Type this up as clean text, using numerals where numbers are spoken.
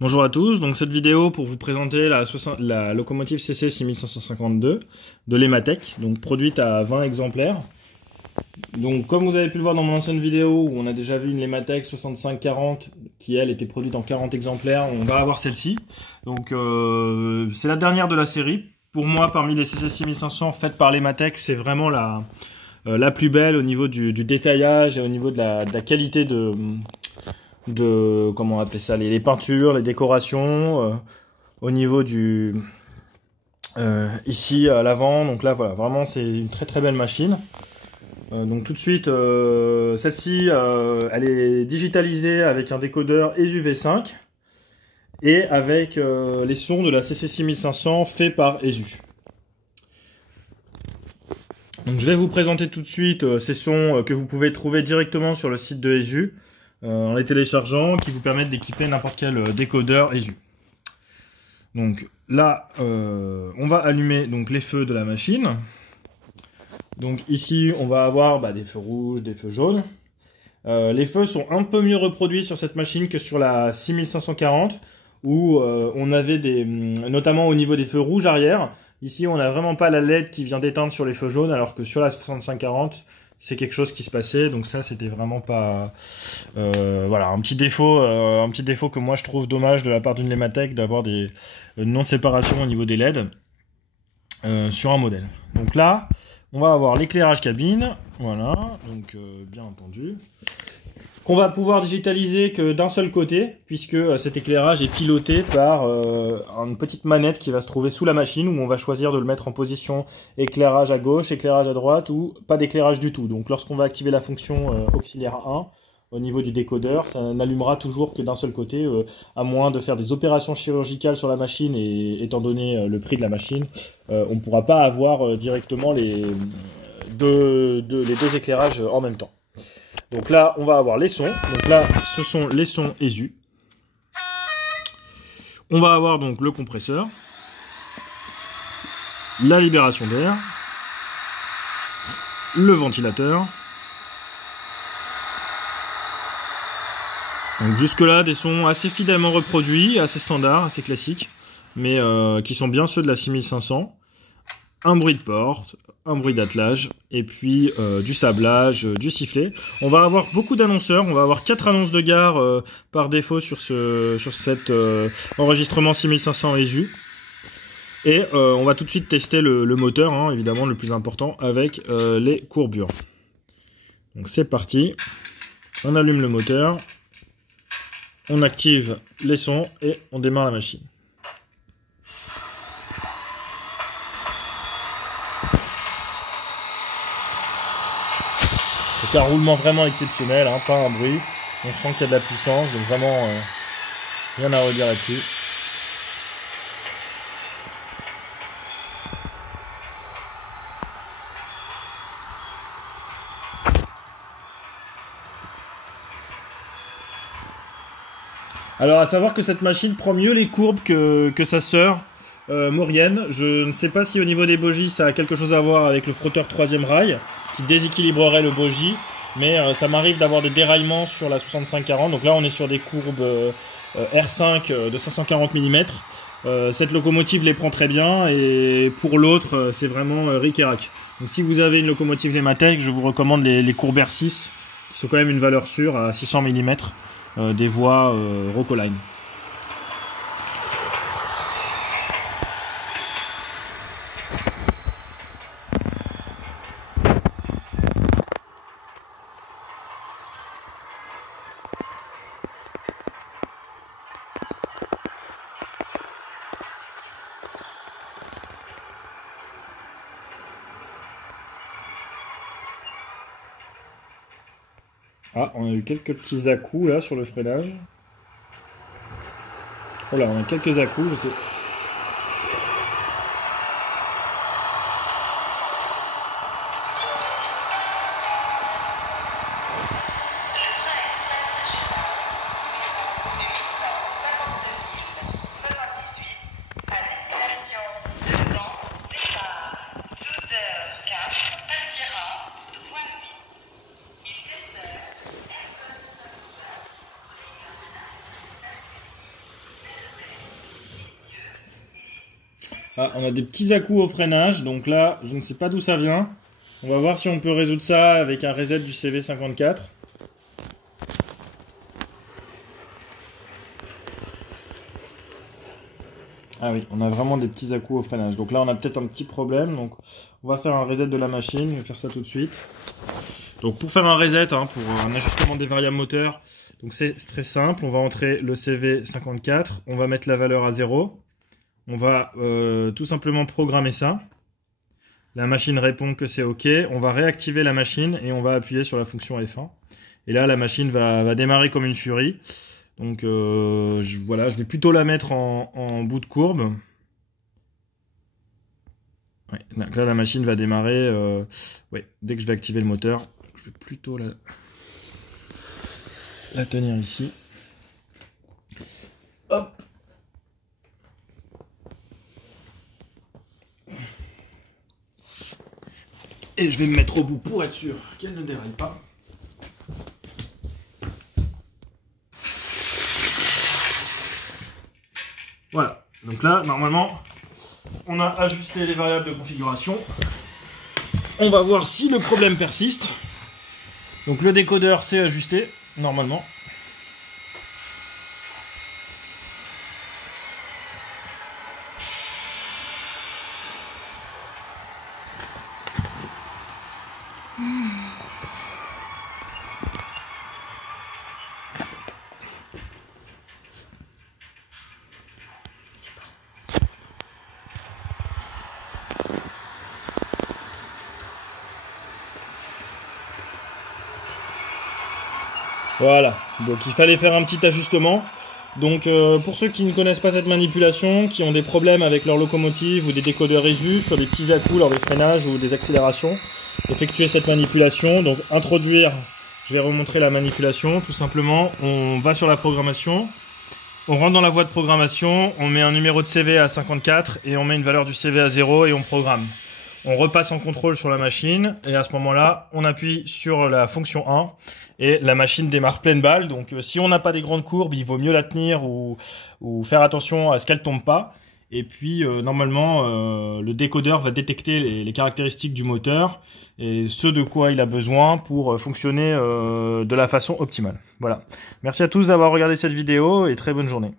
Bonjour à tous, donc cette vidéo pour vous présenter la locomotive CC 6552 de l'Ematec, donc produite à 20 exemplaires. Donc comme vous avez pu le voir dans mon ancienne vidéo où on a déjà vu une Lematec 6540 qui elle était produite en 40 exemplaires, on va avoir celle-ci. Donc c'est la dernière de la série. Pour moi, parmi les CC 6500 faites par l'Ematec, c'est vraiment la plus belle au niveau du détaillage et au niveau de la qualité de comment on appelle ça, les peintures, les décorations, au niveau du ici à l'avant. Donc là voilà, vraiment c'est une très très belle machine. Donc tout de suite, celle-ci, elle est digitalisée avec un décodeur ESU V5 et avec les sons de la CC 6500 faits par ESU. Donc je vais vous présenter tout de suite ces sons que vous pouvez trouver directement sur le site de ESU en les téléchargeant, qui vous permettent d'équiper n'importe quel décodeur ESU. Donc là, on va allumer donc les feux de la machine. Donc ici, on va avoir des feux rouges, des feux jaunes. Les feux sont un peu mieux reproduits sur cette machine que sur la 6540, où on avait notamment au niveau des feux rouges arrière. Ici, on n'a vraiment pas la LED qui vient d'éteindre sur les feux jaunes, alors que sur la 6540, c'est quelque chose qui se passait. Donc ça, c'était vraiment pas... voilà, un petit défaut que moi je trouve dommage de la part d'une Lematec d'avoir des non-séparation au niveau des LED sur un modèle. Donc là, on va avoir l'éclairage cabine, voilà, donc bien entendu, qu'on va pouvoir digitaliser que d'un seul côté, puisque cet éclairage est piloté par une petite manette qui va se trouver sous la machine, où on va choisir de le mettre en position éclairage à gauche, éclairage à droite, ou pas d'éclairage du tout. Donc lorsqu'on va activer la fonction auxiliaire 1, au niveau du décodeur, ça n'allumera toujours que d'un seul côté, à moins de faire des opérations chirurgicales sur la machine, et étant donné le prix de la machine, on ne pourra pas avoir directement les deux éclairages en même temps. Donc là, on va avoir les sons. Donc là, ce sont les sons ESU. On va avoir donc le compresseur, la libération d'air, le ventilateur. Donc jusque là, des sons assez fidèlement reproduits, assez standards, assez classiques, mais qui sont bien ceux de la 6500. Un bruit de porte, un bruit d'attelage, et puis du sablage, du sifflet. On va avoir beaucoup d'annonceurs, on va avoir 4 annonces de gare par défaut sur cet enregistrement 6500 ESU. Et on va tout de suite tester le moteur, hein, évidemment le plus important, avec les courbures. Donc c'est parti, on allume le moteur, on active les sons et on démarre la machine. Donc un roulement vraiment exceptionnel, hein, pas un bruit. On sent qu'il y a de la puissance, donc vraiment rien à redire là-dessus. Alors à savoir que cette machine prend mieux les courbes que sa sœur Maurienne. Je ne sais pas si au niveau des bogies ça a quelque chose à voir avec le frotteur 3e rail qui déséquilibrerait le bogie, mais ça m'arrive d'avoir des déraillements sur la 6540. Donc là on est sur des courbes R5 de 540 mm. Cette locomotive les prend très bien, et pour l'autre c'est vraiment ric et rac. Donc si vous avez une locomotive Lematec, je vous recommande les courbes R6 qui sont quand même une valeur sûre à 600 mm. Des voies Rocoline. Ah, on a eu quelques petits à-coups là sur le freinage. Oh là, on a quelques à-coups, je sais. Ah, on a des petits à-coups au freinage, donc là, je ne sais pas d'où ça vient. On va voir si on peut résoudre ça avec un reset du CV54. Ah oui, on a vraiment des petits à-coups au freinage. Donc là, on a peut-être un petit problème. Donc, on va faire un reset de la machine. Je vais faire ça tout de suite. Donc, pour faire un reset, pour un ajustement des variables moteurs, donc c'est très simple. On va entrer le CV54. On va mettre la valeur à 0. On va tout simplement programmer ça. La machine répond que c'est OK. On va réactiver la machine et on va appuyer sur la fonction F1. Et là, la machine va démarrer comme une furie. Donc voilà, je vais plutôt la mettre en bout de courbe. Ouais, là, la machine va démarrer. Ouais, dès que je vais activer le moteur, je vais plutôt la tenir ici. Hop. Et je vais me mettre au bout pour être sûr qu'elle ne déraille pas. Voilà, donc là, normalement, on a ajusté les variables de configuration. On va voir si le problème persiste. Donc le décodeur s'est ajusté, normalement. Voilà, donc il fallait faire un petit ajustement. Donc pour ceux qui ne connaissent pas cette manipulation, qui ont des problèmes avec leur locomotive ou des décodeurs ESU sur des petits à-coups lors des freinages ou des accélérations, effectuez cette manipulation. Donc introduire, je vais remontrer la manipulation, tout simplement, on va sur la programmation, on rentre dans la voie de programmation, on met un numéro de CV à 54 et on met une valeur du CV à 0 et on programme. On repasse en contrôle sur la machine et à ce moment-là, on appuie sur la fonction 1 et la machine démarre pleine balle. Donc si on n'a pas des grandes courbes, il vaut mieux la tenir ou faire attention à ce qu'elle tombe pas. Et puis normalement, le décodeur va détecter les caractéristiques du moteur et ce de quoi il a besoin pour fonctionner de la façon optimale. Voilà. Merci à tous d'avoir regardé cette vidéo et très bonne journée.